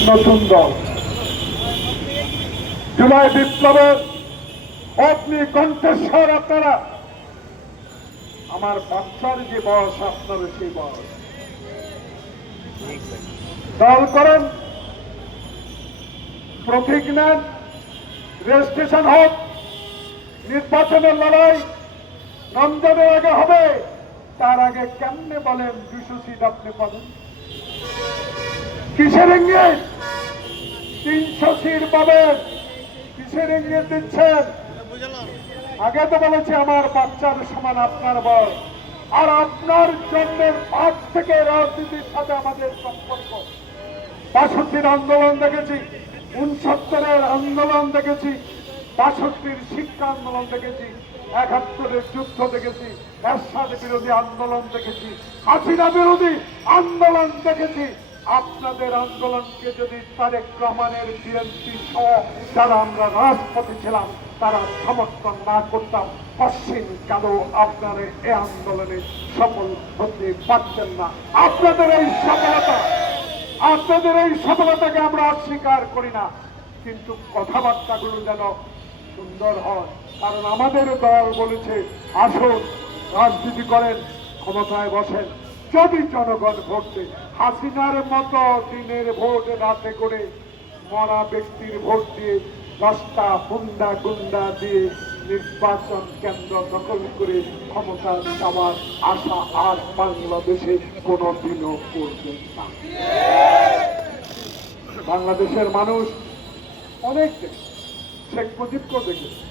নতুন দল। জুলাই বিপ্লবের অগ্নি কণ্ঠস্বর আপনারা। আমার বাচ্চার যে বয়স, আপনারও সেই বয়স। দল করেন। প্রতীক নেন। রেজিস্ট্রেশন হোক। নির্বাচনের লড়াই রমজানের আগে হবে। তার আগে কেমনে বলেন দুশো সিট আপনি পাবেন? কিসের ইঙ্গিত? তিনশো সিট পাবেন। কিসের ইঙ্গিত দিচ্ছেন? আগে তো বলেছি আমার বাচ্চার সমান আপনার বয়স। আর আপনার জন্মের পাঁচ থেকে রাজনীতির সাথে আমাদের সম্পর্ক। বাষট্টির আন্দোলন দেখেছি, উনসত্তরের আন্দোলন দেখেছি, বাষট্টির শিক্ষা আন্দোলন দেখেছি, একাত্তরের যুদ্ধ দেখেছি, এরশাদ বিরোধী আন্দোলন দেখেছি, হাসিনা বিরোধী আন্দোলন দেখেছি। আপনাদের আন্দোলনকে যদি তারেক রহমানের বিএনপি সহ যারা আমরা রাজপথে ছিলাম, তারা সমর্থন না করতাম পশ্চিম কেন আপনারা এই আন্দোলনে সফল হতে পারতেন না। আপনাদের এই সফলতা, আপনাদের এই সফলতাকে আমরা অস্বীকার করি না। কিন্তু কথাবার্তাগুলো যেন সুন্দর হয়, কারণ আমাদের দল বলেছে, আসুন, রাজনীতি করেন, ক্ষমতায় বসেন। যদি জনগণ ভোট হাসিনার মতো দিনের ভোট রাতে করে মরা ব্যক্তির ভোট দিয়ে দশটা হুন্ডা গুন্ডা দিয়ে নির্বাচন কেন্দ্র দখল করে ক্ষমতা যাওয়ার আশা আর বাংলাদেশে কোনোদিনও করবেন না। বাংলাদেশের মানুষ অনেক দেখে শেখ মুজিবকেও দেখেছে,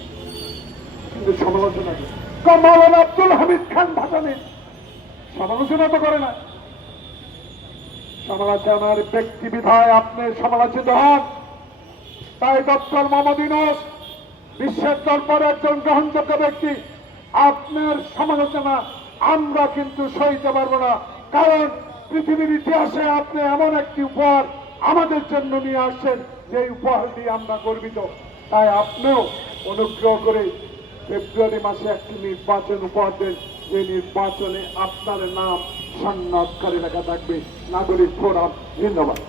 কিন্তু সমালোচনা করে কমলান আব্দুল হামিদ খান ভাসানের সমালোচনা তো করে না। সমালোচনার ব্যক্তি বিধায় আপনি সমালোচিত হন। তাই ডক্টর মোহাম্মদ ইউনুস বিশ্বের দরবারে একজন গ্রহণযোগ্য ব্যক্তি, আপনার সমালোচনা আমরা কিন্তু সইতে পারব না। কারণ পৃথিবীর ইতিহাসে আপনি এমন একটি উপহার আমাদের জন্য নিয়ে আসছেন যে উপহার দিয়ে আমরা গর্বিত। তাই আপনিও অনুগ্রহ করে ফেব্রুয়ারি মাসে একটি নির্বাচন উপহার দেন যে নির্বাচনে আপনার নাম সান্নাতকারী লেখা থাকবে। নাগরিক ফোরাম, ধন্যবাদ।